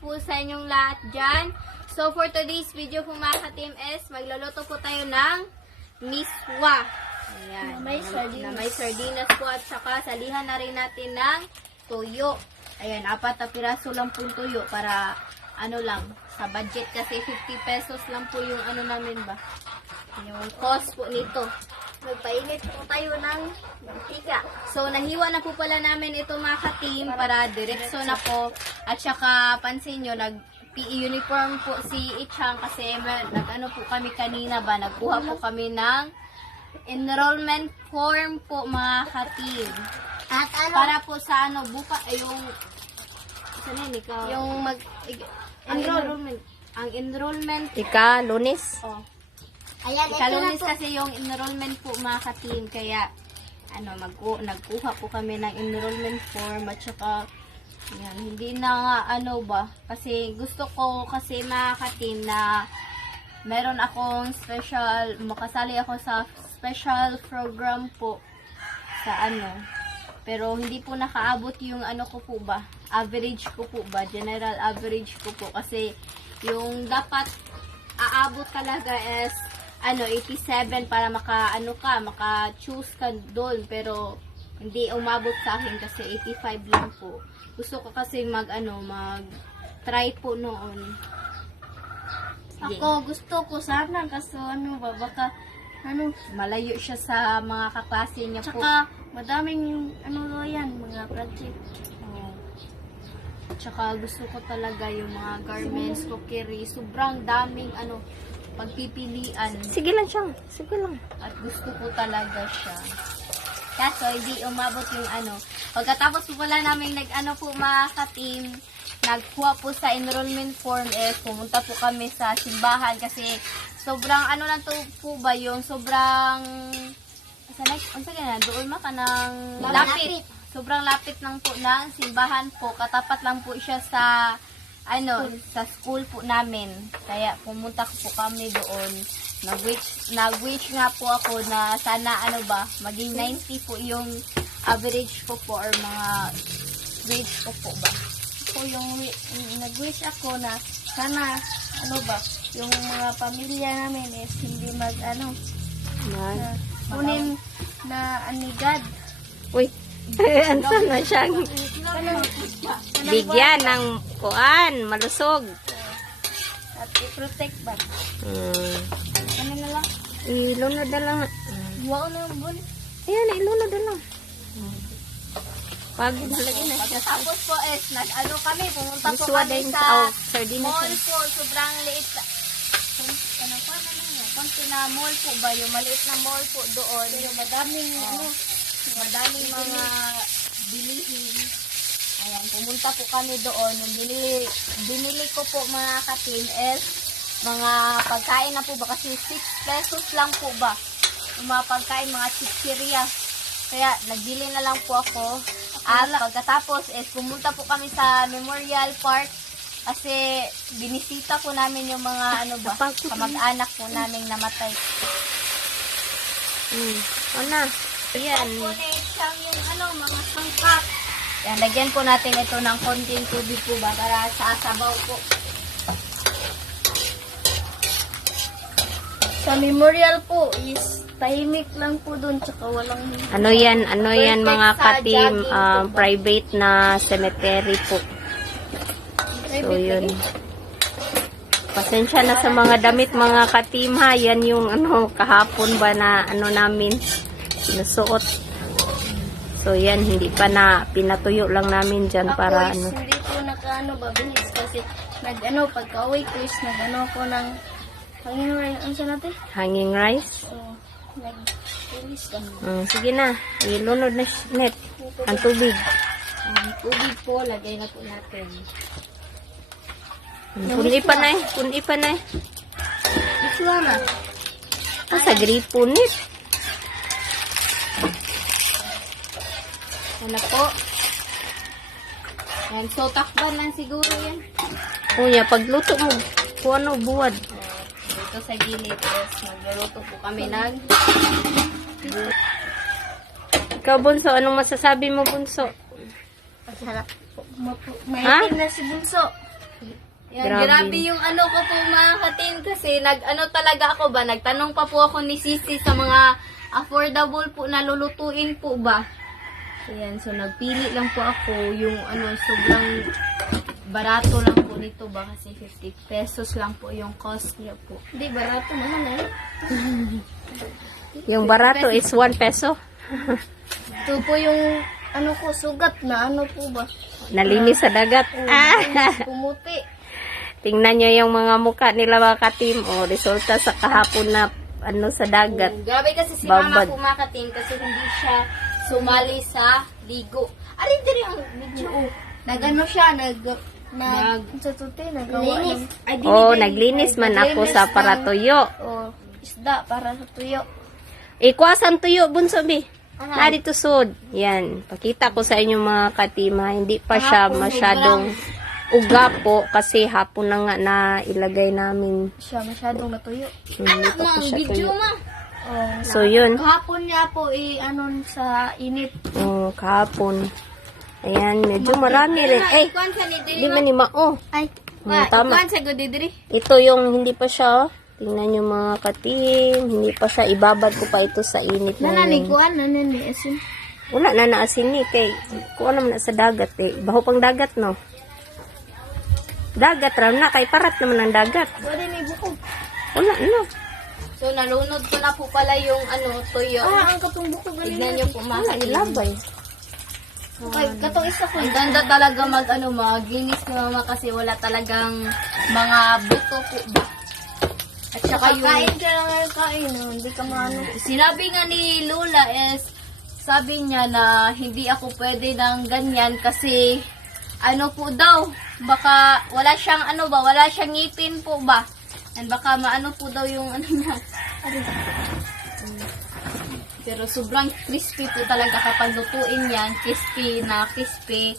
po sa inyong lahat dyan. So, for today's video po mga ka-team is, magluluto po tayo ng miswa. Ayan. Na may sardinas po at saka salihan na rin natin ng tuyo. Ayan, 4 na piraso lang po tuyo para ano lang, sa budget kasi 50 pesos lang po yung ano namin ba. Yung cost po nito. Magpainit po tayo ng mantika. So, nahiwa na po pala namin ito mga ka-team para diretso na po. At saka, pansin nyo, nag-PE uniform po si Ichang kasi nag-ano po kami kanina ba, nagkuha po kami ng enrollment form po mga ka-team. At ano? Para po sa ano, saan yun, ikaw? Yung enrollment. Ang enrollment. Lunes. Oh. Ayan, ito na Ikalunis po. kasi yung enrollment po mga ka-team, kaya ano, nagkuha po kami ng enrollment form at saka yan, hindi na nga ano ba, kasi gusto ko kasi mga ka-team na meron akong special, makasali ako sa special program po sa ano, pero hindi po nakaabot yung ano ko po ba, average ko po ba, general average ko po, kasi yung dapat aabot talaga is ano 87 para maka-choose ka doon, pero hindi umabot sa akin kasi 85 lang po. Gusto ko kasi mag-try po noon. Sige. Ako, gusto ko sana kasi ano ba, baka ano, Malayo siya sa mga kaklase niya po. tsaka madaming ano yan, mga project. Oh. Tsaka gusto ko talaga yung mga garments ko carry. Sobrang daming pagpipilian. Sige lang siyang. Sige lang. At gusto ko talaga siya. Kaso, hindi umabot yung Pagkatapos po pala namin po mga ka-team, nagkuha po sa enrollment form pumunta po kami sa simbahan kasi sobrang lang to po ba yung sobrang doon maka ng lapit. Sobrang lapit lang po ng simbahan po. Katapat lang po siya sa sa school po namin. Kaya pumunta po kami doon. Nag-wish nga po ako na sana maging 90 po yung average ko po or mga grades ko po ba. Ako yung nag-wish ako na sana yung mga pamilya namin is hindi kunin na anigad. Uy. Ansa na siyang bigyan ng kuan, malusog. At i-protect ba? Ano na lang? Ilunod na lang. Wow na yung bun. Ayan, ilunod na lang. Pag Pagkatapos po kami, pumunta po Miswa kami din sa sardinas. mall po. Sobrang liit. Konti na mall po ba? Yung maliit na mall po doon. Yung madaming madaming mga bilihin. Ayan, pumunta po kami doon. Yung binili ko po mga ka-team is mga pagkain na po ba? Kasi 6 pesos lang po ba? Yung mga pagkain, mga chichirya. Kaya nagbili na lang po ako. At pagkatapos is pumunta po kami sa Memorial Park kasi binisita po namin yung mga kamag-anak po namin namatay. Ano? Ayan. Siyang yung mga sangkap. Yan, lagyan po natin ito ng konting tubig po ba para sa sabaw po. sa memorial po is tahimik lang po doon tsaka walang Ano yan mga Perfect sa ka-team, jogging po ba? private na cemetery po. So yun. Pasensya na sa mga damit mga ka-team ha. Yan yung kahapon ba na namin nasuot. So yan, hindi pa na pinatuyo lang namin dyan ako para is hindi po babilis kasi pagka-uwi ko is ako ng hanging rice. so nag-release lang. Sige na, ilunod na net ang tubig. Tubig po, lagay na po natin. Puni pa na. Iswa na. Sa gripo net. Ano po? Yan, so takban lang siguro yan. Kuya, pagluto mo, kung buwad. Dito sa gilid is magluluto po kami ng Ikaw, Bunso, anong masasabi mo, Bunso? Masarap po. Maitim na si Bunso. Yan, Grabe. grabe yung ano ko po mga katim kasi talaga ako ba, nagtanong pa po ako ni Sisi sa mga affordable po na lulutuin po ba. Ayan, so nagpili lang po ako yung sobrang barato lang po nito ba kasi 50 pesos lang po yung cost niya po. Hindi, barato naman eh. Yung barato is 1 peso. Ito po yung sugat na po ba? Nalinis sa dagat. Pumuti. Tingnan nyo yung mga mukha nila mga katim. O, resulta sa kahapon na sa dagat. Grabe kasi si Mama Babad. po mga katim kasi hindi siya sumali sa ligo. Arin din yung video. Nagano siya, Sa tuti, nagawa linis. ng Ay, Naglinis man ako sa paratuyo. isda para sa tuyo. Ikwasan tuyo, bunso bi. Na dito sud. Yan. Pakita ko sa inyo mga katima. Hindi pa siya Kahapon, masyadong uga po kasi hapon na nga na ilagay namin. Siya masyadong natuyo. Anak Dito mo, po ang siya video tuyo. ma. So yun. Kahapon niya po sa init. Kahapon. Ayan, medyo marami rin. Eh, Ikuan sa ni di man ni mao. Ay, Tama. Ikuan sa gudi diri. Ito yung hindi pa siya. Tingnan nyo mga katim. Hindi pa siya. Ibabad ko pa ito sa init na yun. nananikuan, asin. Wala na naasin ni. Kay, kuha naman na sa dagat eh. Baho pang dagat no. Dagat ram na. Kay parat naman ang dagat. Pwede may bukog. Wala no. So nalunod ko na po pala yung tuyo. Ang katong bukog. Tignan niyo po mga Wala katim. ilabay. Okay, katong isa ko. Ang ganda talaga maginis ni Mama kasi wala talagang mga buto po ba. At saka yung Kain ka lang ngayon kain. Hindi ka maano. sinabi nga ni Lola is sabi niya na hindi ako pwede ng ganyan kasi po daw baka wala siyang wala siyang ngipin po ba. And baka maano po daw yung niya. Pero sobrang crispy po talaga kapag lutuin yan. Crispy na crispy.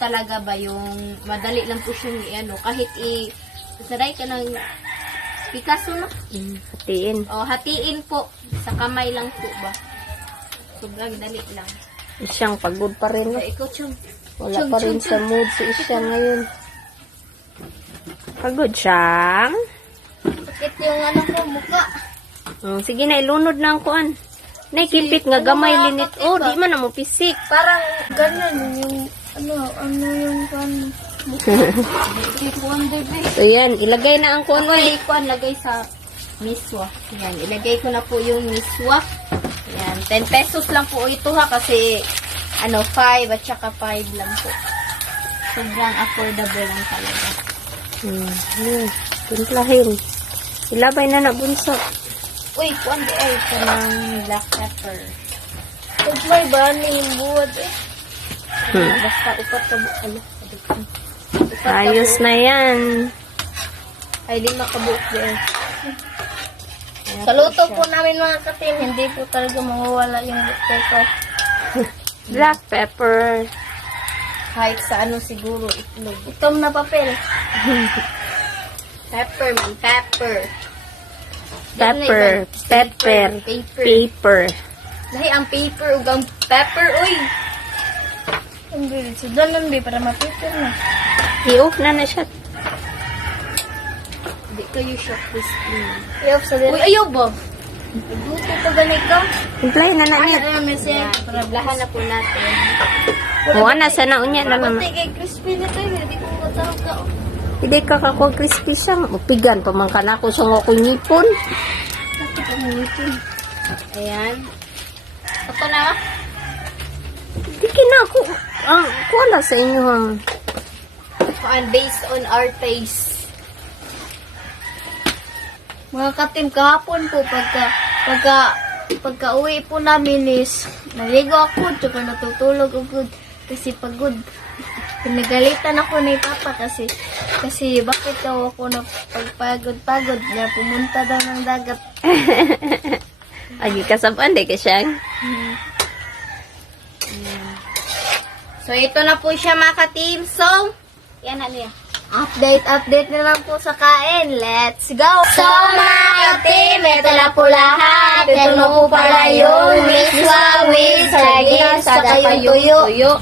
Talaga ba yung madali lang po siyang kahit saray ka ng Picasso no? Hatiin. O hatiin po. Sa kamay lang po ba. Sobrang dali lang. Siyang pagod pa rin. No? Ikaw, Chum. Wala pa rin sa mood si Isya ngayon. Pagod siyang. Sakit yung ko, mukha. Sige na, ilunod na ang kuan. Naikipit nga gamay linit. Oh, di man na mo pisik. Parang ganyan yung yung Ikuan, bebe. So yan, ilagay na ang kuan. Ay, ikuan, lagay sa miswa. Yan, ilagay ko na po yung miswa. Yan, 10 pesos lang po ito ha kasi 5 at saka 5 lang po. Sobrang affordable lang talaga. Timplahin. Ilabay na na bunso. Uy, kuan di ay ito ng black pepper. Pag may bani yung buwad eh. Basta upat ka buo. Ayos na yan. Ay, 5 ka buo din. Sa luto po namin mga katim, hindi po talaga mawawala yung pepper. Black pepper. Kahit sa siguro itlog. Itom na papel. Pepper man, pepper. Pepper. Pepper. Paper. Paper. Lahi ang paper ug ang pepper, uy. Ang bilis. So, doon para mapipil na. I-off na na siya. Hindi kayo siya crispy. I-off sa Uy, dito. ayaw ba? Nagluto pa ganit ka? Timplahin na na niya. Yan, parablahan na po natin. O, ana, sana unya na naman. Pati kay crispy nito eh. Hindi ko matawag ka. Hindi ka kako crispy siya. Upigan pa man ka na ako sa nga kunyipon. Bakit ang ngipin? Ayan. Ito na. Hindi kinako. Kuala sa inyo hang. And based on our taste. Mga katim, kahapon po, pagka uwi po namin is, naligo ako, tsaka natutulog ako, kasi pagod. Pinagalitan ako ni Papa kasi bakit daw ako na pagpagod-pagod na pumunta daw ng dagat. Agi kasaban de ka siya. So, ito na po siya mga ka-team. So, yan na niya. Update na lang po sa kain. Let's go! So mga katim, ito na po lahat. Ito na po pala yung miswa with saging sa yung tuyo.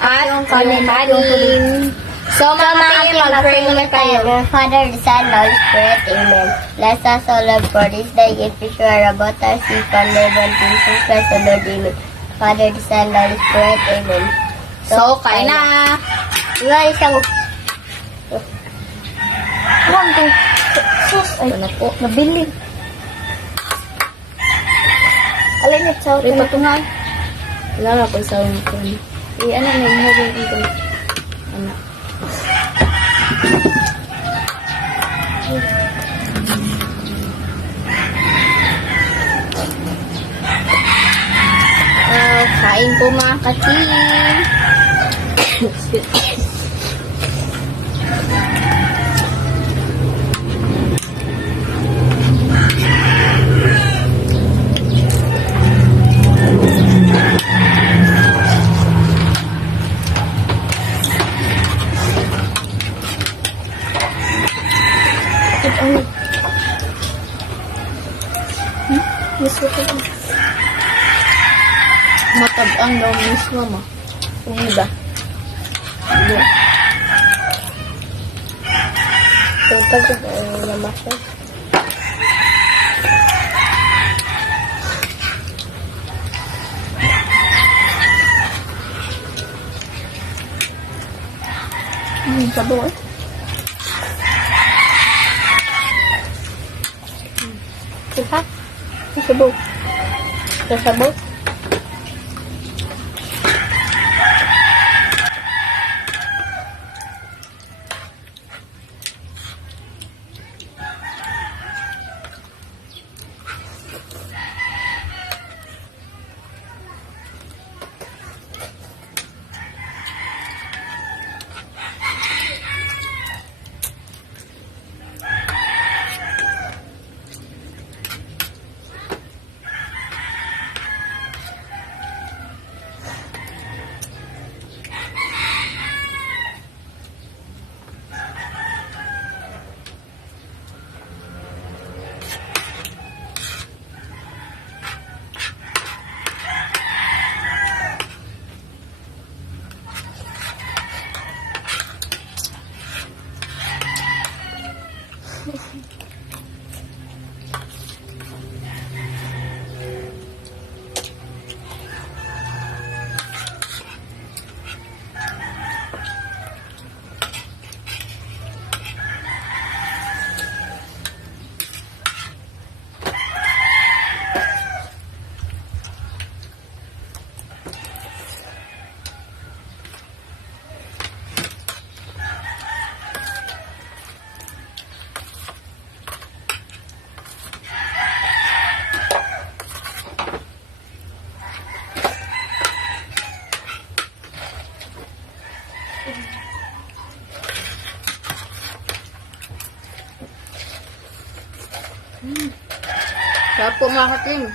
At Yung kanin. So, mga team, mag-pray muna tayo. Father, the Son, Holy Spirit, Amen. Bless us, O Lord, for this day, if you sure about us, we from heaven, Jesus Christ, O Lord, Amen. Father, the Son, Holy Spirit, Amen. So, kain na. Iba isang... Alam ko. Sus, ay, nabili. Alay na, sa May patungan. Wala na pag sa ko. ano, may moving ito. Ano? Kain po mga ka-team. Gusto ko lang. Matabang daw mismo mo. Kung iba. Hindi. Tutag ko na masya. Sabaw eh. Diba? Sasabaw. Sasabaw. Sarap po mga ka-team.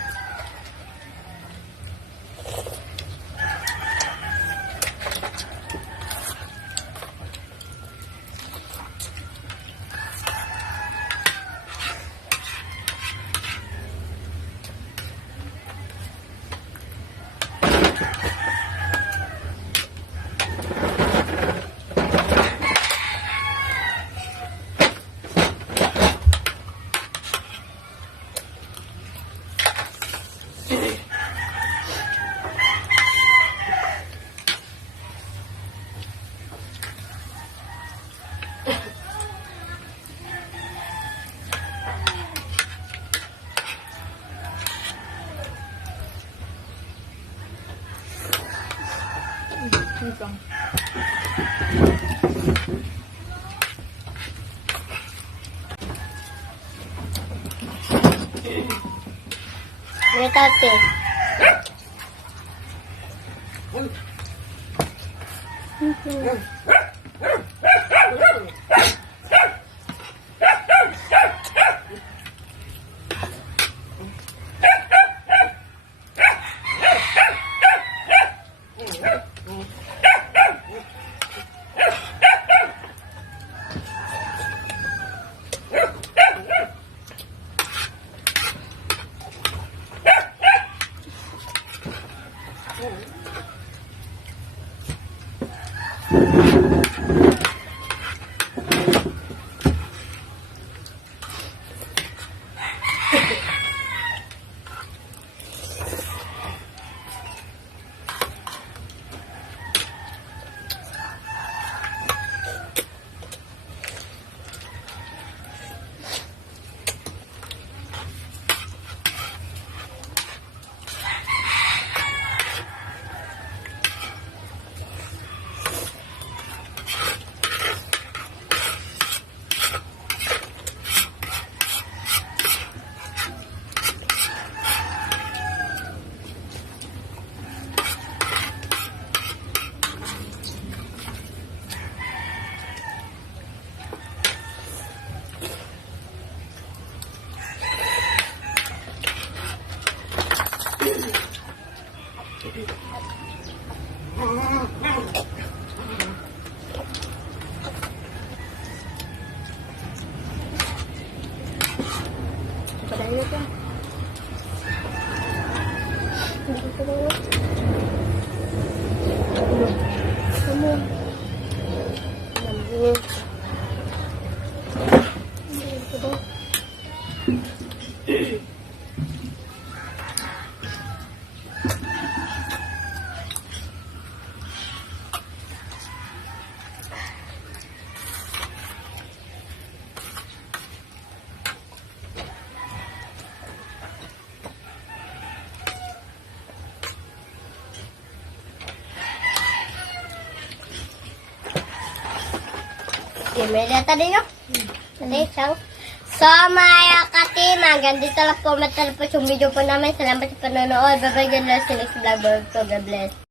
Tate. Padayo ka. Kamu. Media tadi no? Tadi sang. So mga katim, hanggang dito lang po matapos yung video po namin. Salamat sa panonood. Bye-bye, God bless. Next vlog. God bless.